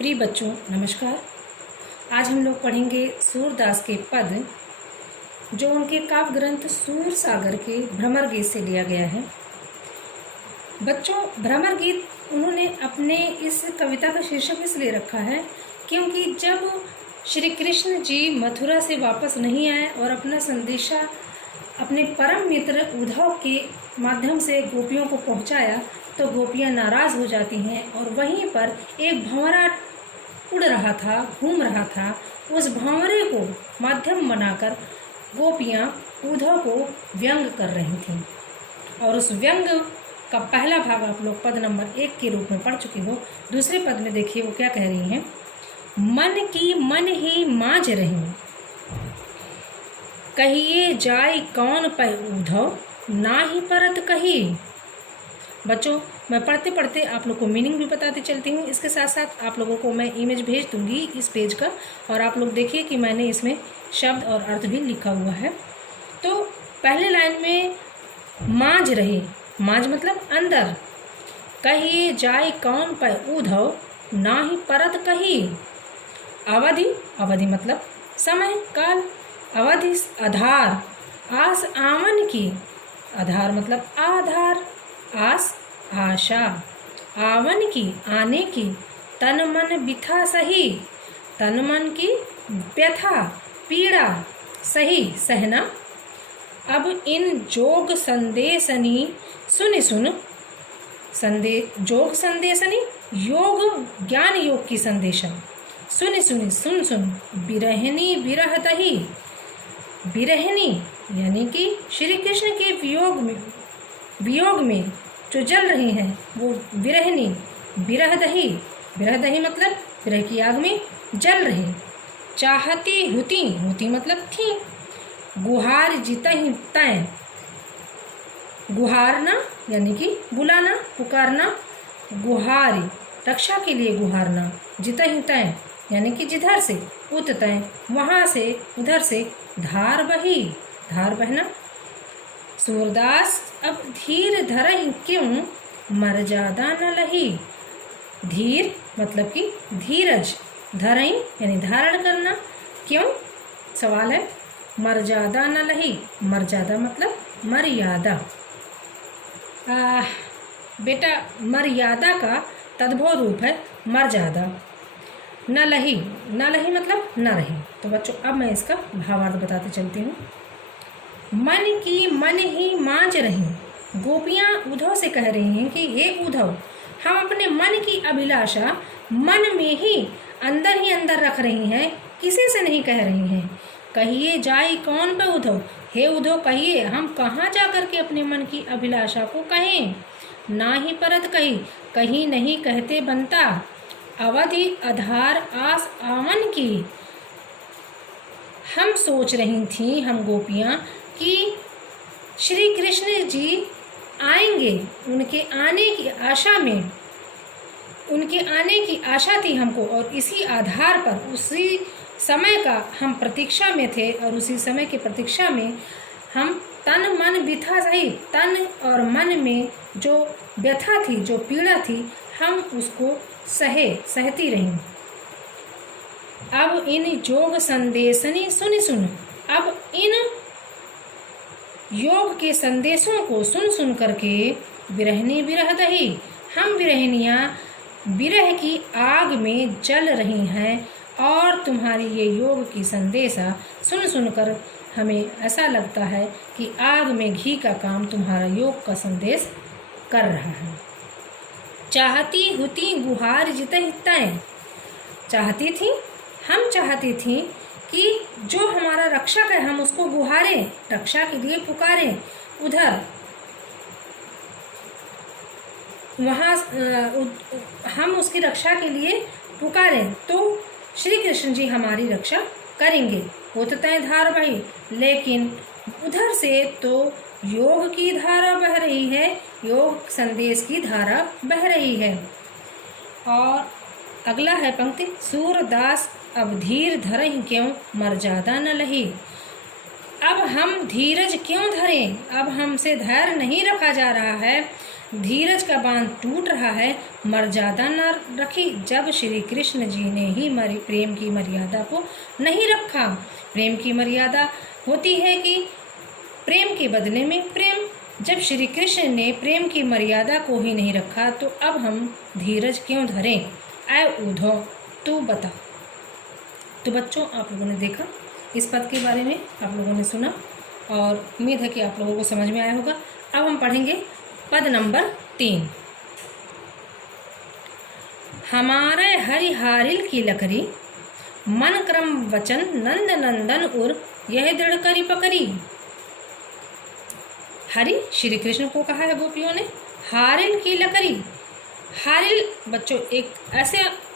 प्रिय बच्चों नमस्कार। आज हम लोग पढ़ेंगे सूरदास के पद जो उनके काव्य ग्रंथ सूर सागर के भ्रमर गीत से लिया गया है। बच्चों, भ्रमर गीत उन्होंने अपने इस कविता का शीर्षक इसलिए रखा है क्योंकि जब श्री कृष्ण जी मथुरा से वापस नहीं आए और अपना संदेशा अपने परम मित्र उद्धव के माध्यम से गोपियों को पहुंचाया तो गोपियां नाराज़ हो जाती हैं और वहीं पर एक भंवरा उड़ रहा था, घूम रहा था। उस भंवरे को माध्यम बनाकर गोपियां उद्धव को व्यंग कर रही थीं और उस व्यंग का पहला भाग आप लोग पद नंबर 1 के रूप में पढ़ चुके हो। दूसरे पद में देखिए वो क्या कह रही हैं। मन की मन ही मांझ रही, कहिए जाय कौन पै उद्धव, ना ही परत कही। बच्चों, मैं पढ़ते पढ़ते आप लोग को मीनिंग भी बताती चलती हूँ। इसके साथ साथ आप लोगों को मैं इमेज भेज दूंगी इस पेज का और आप लोग देखिए कि मैंने इसमें शब्द और अर्थ भी लिखा हुआ है। तो पहले लाइन में मांझ रहे, मांझ मतलब अंदर, कहिए जाय कौन पै उद्धव, ना ही परत कही। अवधि, अवधि मतलब समय काल, अवधि आधार, आस आवन की, आधार मतलब आधार, आस आशा, आवन की आने की, तन मन बिथा सही, तन मन की व्यथा पीड़ा सही सहना। अब इन जोग संदेशनी सुन सुन, जोग संदेशनी योग ज्ञान योग की संदेशा, सुन सुन सुन सुन, बिरहनी बिरह दही, बिरहनी यानी कि श्री कृष्ण के वियोग में जो जल रही हैं वो विरहनी, बिरह दही, बिरह दही मतलब विरह की आग में जल रही। चाहती हुती, हुती मतलब थी, गुहार जितहि तय, गुहारना यानी कि बुलाना पुकारना, गुहारी रक्षा के लिए गुहारना, जितहि तय यानी कि जिधर से, उत तय वहाँ से उधर से, धार बही धार बहना। सूरदास अब धीर धरहि क्यों, मर्यादा न लही। धीर मतलब कि धीरज, धरहि यानी धारण करना, क्यों सवाल है। मर्यादा न लही, मर्यादा मतलब मर्यादा। बेटा मर्यादा का तद्भव रूप है मर्यादा। न लही, न लही मतलब न रही। तो बच्चों अब मैं इसका भावार्थ बताते चलती हूँ। मन की मन ही मांझ रही, गोपियाँ उद्धव से कह रही हैं कि हे उद्धव, हम अपने मन की अभिलाषा मन में ही अंदर रख रही हैं, किसी से नहीं कह रही हैं। कहिए जाय कौन पे उद्धव, हे उद्धव कहिए हम कहाँ जा कर के अपने मन की अभिलाषा को कहें। ना ही परत कही, कहीं नहीं कहते बनता, अवधि आधार आस आवन की। हम सोच रही थी, हम गोपियाँ, कि श्री कृष्ण जी आएंगे, उनके आने की आशा में, उनके आने की आशा थी हमको और इसी आधार पर उसी समय का हम प्रतीक्षा में थे और उसी समय की प्रतीक्षा में हम तन मन बिथा सही, तन और मन में जो व्यथा थी, जो पीड़ा थी, हम उसको सहती रहीं। अब इन जोग संदेशनी सुन सुन, अब इन योग के संदेशों को सुन सुन करके, विरहनी बिरह दही, हम विरहनियाँ विरह की आग में जल रही हैं और तुम्हारी ये योग की संदेशा सुन सुनकर हमें ऐसा लगता है कि आग में घी का काम तुम्हारा योग का संदेश कर रहा है। चाहती हुती गुहार जितहि तय, चाहती थी, हम चाहती थी कि जो हमारा रक्षक है हम उसको गुहारें, रक्षा के लिए पुकारें, उधर वहाँ हम उसकी रक्षा के लिए पुकारें तो श्री कृष्ण जी हमारी रक्षा करेंगे। वो तो तय धार बही, लेकिन उधर से तो योग की धारा बह रही है, योग संदेश की धारा बह रही है। और अगला है पंक्ति, सूरदास अब धीर धरहि क्यों, मर्यादा न लही। अब हम धीरज क्यों धरें, अब हमसे धैर्य नहीं रखा जा रहा है, धीरज का बांध टूट रहा है, मर्यादा न रखी जब श्री कृष्ण जी ने ही प्रेम की मर्यादा को नहीं रखा। प्रेम की मर्यादा होती है कि प्रेम के बदले में प्रेम। जब श्री कृष्ण ने प्रेम की मर्यादा को ही नहीं रखा तो अब हम धीरज क्यों धरें? ऐ उद्धव तू बता। तो बच्चों, आप लोगों ने देखा, इस पद के बारे में आप लोगों ने सुना और उम्मीद है कि आप लोगों को समझ में आया होगा। अब हम पढ़ेंगे पद नंबर 3। हमारे हरिहारिल की लकड़ी, मन क्रम वचन नंद नंदन उर, यह दृढ़ करी पकड़ी। हरि श्री कृष्ण को कहा है गोपियों ने, हारिल की लकड़ी। हारिल बच्चों एक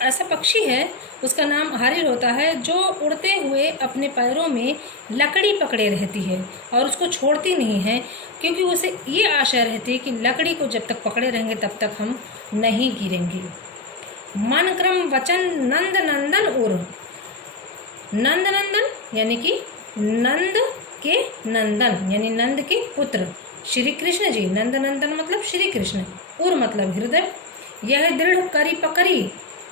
ऐसा पक्षी है, उसका नाम हारिल होता है, जो उड़ते हुए अपने पैरों में लकड़ी पकड़े रहती है और उसको छोड़ती नहीं है, क्योंकि उसे ये आशा रहती है कि लकड़ी को जब तक पकड़े रहेंगे तब तक हम नहीं गिरेंगे। मन क्रम वचन नंद नंदन उर। नंद नंदन यानी कि नंद के नंदन यानी नंद के पुत्र श्री कृष्ण जी। नंद नंदन मतलब श्री कृष्ण, उर मतलब हृदय। यह दृढ़ करी पकड़ी,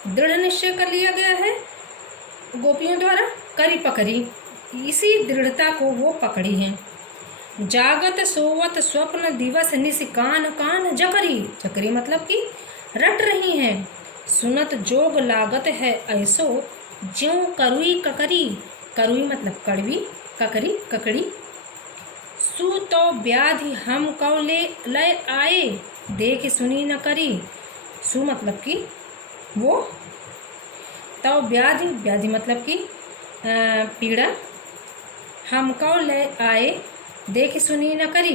दृढ़ निश्चय कर लिया गया है गोपियों द्वारा। करी पकड़ी, इसी दृढ़ता को वो पकड़ी है। जागत सोवत स्वप्न दिवस निस कान कान जकरी। जकरी मतलब कि रट रही हैं। सुनत जोग लागत है ऐसो ज्यों करुई ककरी। करुई मतलब कड़वी, ककरी ककड़ी। सु तो व्याधि हम कौले लय आए, देख सुनी न करी। सु मतलब कि वो, तो व्याधि, व्याधि मतलब कि पीड़ा। हम कौ लय आए, देख सुनी न करी।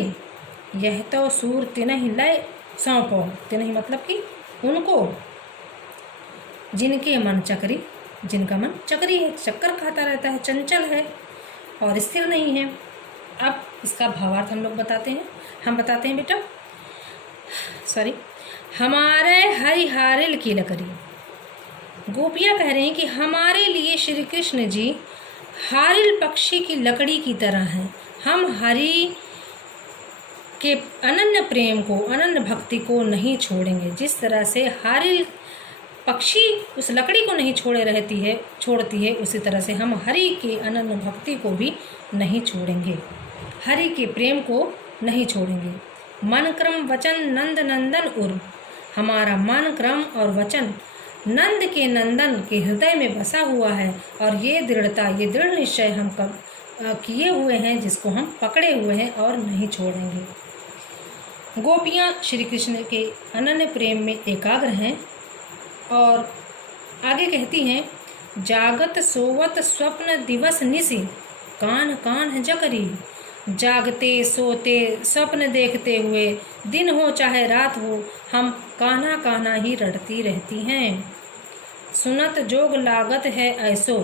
यह तो सूर तिनहि लय सौंपो। तिनहि मतलब कि उनको, जिनके मन चक्री, जिनका मन चक्री है, चक्कर खाता रहता है, चंचल है और स्थिर नहीं है। अब इसका भावार्थ हम लोग बताते हैं। हम बताते हैं बेटा, सॉरी, हमारे हरिहारिल की लकड़ी। गोपियाँ कह रहे हैं कि हमारे लिए श्री कृष्ण जी हारिल पक्षी की लकड़ी की तरह हैं। हम हरि के अनन्य प्रेम को, अनन्य भक्ति को नहीं छोड़ेंगे। जिस तरह से हारिल पक्षी उस लकड़ी को नहीं छोड़ती है, उसी तरह से हम हरि के अनन्य भक्ति को भी नहीं छोड़ेंगे, हरि के प्रेम को नहीं छोड़ेंगे। मन क्रम वचन नंद नंदन उर। हमारा मन क्रम और वचन नंद के नंदन के हृदय में बसा हुआ है और ये दृढ़ता, ये दृढ़ निश्चय हम किए हुए हैं, जिसको हम पकड़े हुए हैं और नहीं छोड़ेंगे। गोपियाँ श्री कृष्ण के अनन्य प्रेम में एकाग्र हैं और आगे कहती हैं, जागत सोवत स्वप्न दिवस निसी कान कान जकरी। जागते सोते स्वप्न देखते हुए, दिन हो चाहे रात हो, हम कान्हा कान्हा ही रटती रहती हैं। सुनत जोग लागत है ऐसो।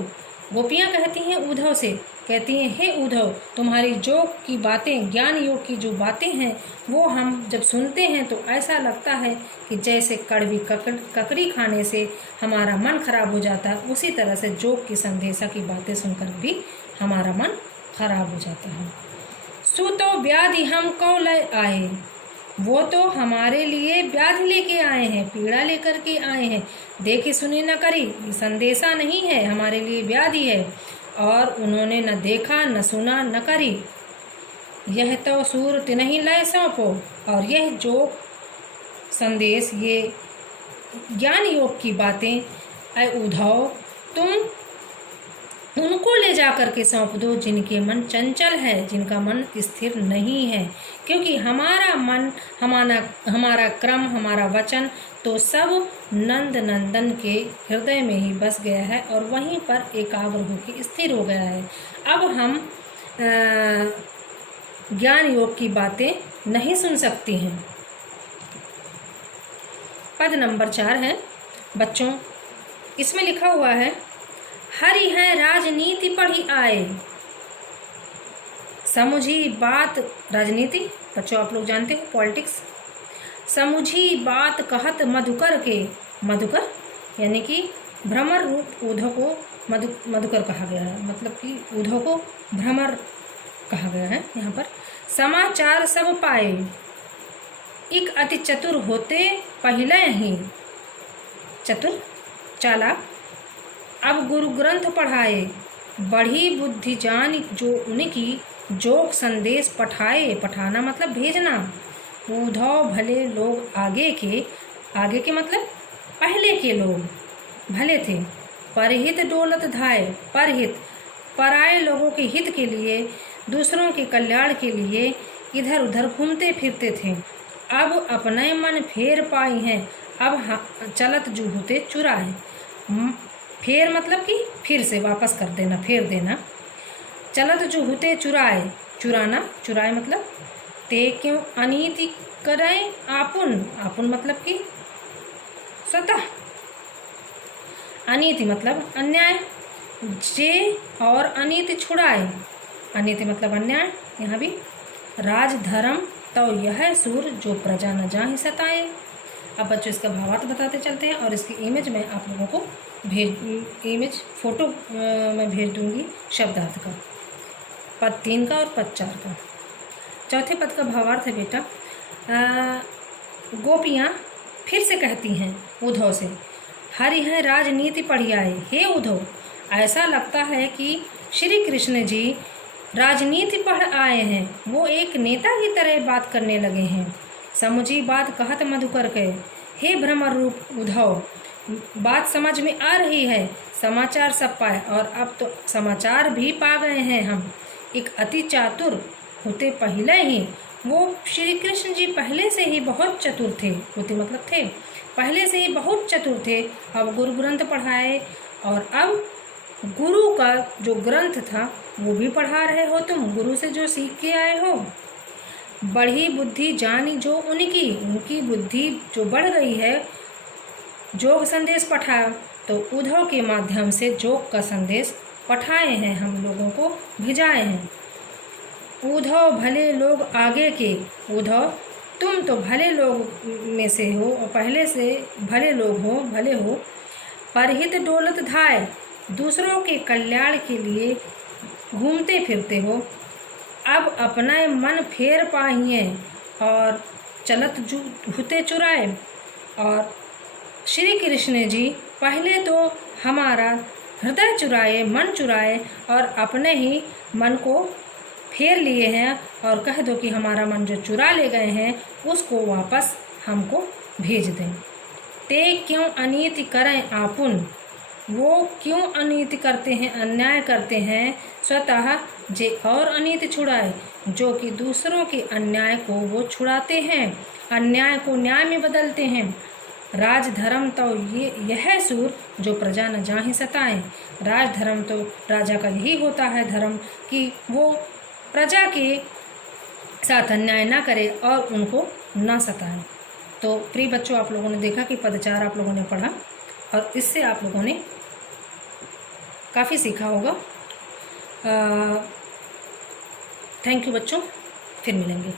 गोपियाँ कहती हैं उद्धव से, कहती हैं हे उद्धव, तुम्हारी जोग की बातें, ज्ञान योग की जो बातें हैं वो हम जब सुनते हैं तो ऐसा लगता है कि जैसे कड़वी ककड़ी खाने से हमारा मन खराब हो जाता है, उसी तरह से जोग की संदेशा की बातें सुनकर भी हमारा मन खराब हो जाता है। सु तो व्याधि हम कौ लय आए। वो तो हमारे लिए व्याधि लेके आए हैं, पीड़ा लेकर के आए हैं। देखी सुनी न करी, संदेशा नहीं है, हमारे लिए व्याधि है और उन्होंने न देखा न सुना न करी। यह तो सूर तिनहि लय सौंपो। और यह जो संदेश, ये ज्ञान योग की बातें, ऐ उद्धव तुम उनको ले जा कर के सौंप दो जिनके मन चंचल है, जिनका मन स्थिर नहीं है। क्योंकि हमारा मन, हमारा क्रम, हमारा वचन तो सब नंद नंदन के हृदय में ही बस गया है और वहीं पर एकाग्र होकर स्थिर हो गया है। अब हम ज्ञान योग की बातें नहीं सुन सकती हैं। पद नंबर 4 है बच्चों, इसमें लिखा हुआ है, हरि है राजनीति पढ़ी आए, समझी बात। राजनीति बच्चों आप लोग जानते हो, पॉलिटिक्स। समझी बात कहत मधुकर के। मधुकर यानी कि भ्रमर रूप उद्धव को मधुकर कहा गया है, मतलब कि उद्धव को भ्रमर कहा गया है यहाँ पर। समाचार सब पाए। एक अति चतुर होते पहले ही चतुर चालाक, अब गुरु ग्रंथ पढ़ाए, बढ़ी बुद्धि जान जो उनकी, जोग संदेश पठाए, पठाना मतलब भेजना। उधो भले लोग आगे के मतलब पहले के लोग भले थे, परहित डोलत धाये, परहित पराये लोगों के हित के लिए, दूसरों के कल्याण के लिए इधर उधर घूमते फिरते थे। अब अपने मन फेर पाई हैं, अब चलत जूहते चुराए। फेर मतलब कि फिर से वापस कर देना, फेर देना। चलत जूहते चुराए, चुराना, चुराए मतलब ते क्यों अनीति करें आपुन, आपुन मतलब कि स्वतः, अनीति मतलब अन्याय, जे और अनीति छुड़ाए, अनीति मतलब अन्याय। यहाँ भी राज धर्म तो यह सूर जो प्रजा न जाहि सताए। अब बच्चों इसका भावार्थ बताते चलते हैं और इसकी इमेज मैं आप लोगों को इमेज फोटो मैं भेज दूंगी शब्दार्थ का, पद 3 का और पद 4 का। चौथे पद का भावार्थ है बेटा, गोपियाँ फिर से कहती हैं उद्धव से, हरि है राजनीति पढ़ियाए। हे उद्धव, ऐसा लगता है कि श्री कृष्ण जी राजनीति पढ़ आए हैं, वो एक नेता की तरह बात करने लगे हैं। समुझी बात कहत मधुकर के, हे भ्रमर रूप उद्धव, बात समझ में आ रही है, समाचार सब पाए, और अब तो समाचार भी पा गए हैं हम। एक अति चातुर होते पहले ही, वो श्री कृष्ण जी पहले से ही बहुत चतुर थे, होते मतलब थे, पहले से ही बहुत चतुर थे। अब गुरु ग्रंथ पढ़ाए और अब गुरु का जो ग्रंथ था वो भी पढ़ा रहे हो, तुम गुरु से जो सीख के आए हो। बढ़ी बुद्धि जानी जो उनकी, उनकी बुद्धि जो बढ़ गई है, जोग संदेश पठाया, तो उद्धव के माध्यम से जोग का संदेश पठाए हैं, हम लोगों को भिजाए हैं। उद्धव भले लोग आगे के, उद्धव तुम तो भले लोग में से हो और पहले से भले लोग हो, भले हो। परहित डोलत धाय, दूसरों के कल्याण के लिए घूमते फिरते हो। अब अपना मन फेर पाइए और चलत जूहते चुराए। और श्री कृष्ण जी पहले तो हमारा हृदय चुराए, मन चुराए, और अपने ही मन को फेर लिए हैं और कह दो कि हमारा मन जो चुरा ले गए हैं उसको वापस हमको भेज दें। ते क्यों अनीति करें आपुन, वो क्यों अनीति करते हैं, अन्याय करते हैं, स्वतः जे और अनीति छुड़ाए, जो कि दूसरों के अन्याय को वो छुड़ाते हैं, अन्याय को न्याय में बदलते हैं। राजधर्म तो यह सूर जो प्रजा न जाहि सताएं, राजधर्म तो राजा का यही होता है धर्म, कि वो प्रजा के साथ अन्याय ना करे और उनको ना सताए। तो प्रिय बच्चों, आप लोगों ने देखा कि पद 4 आप लोगों ने पढ़ा और इससे आप लोगों ने काफ़ी सीखा होगा। थैंक यू बच्चों, फिर मिलेंगे।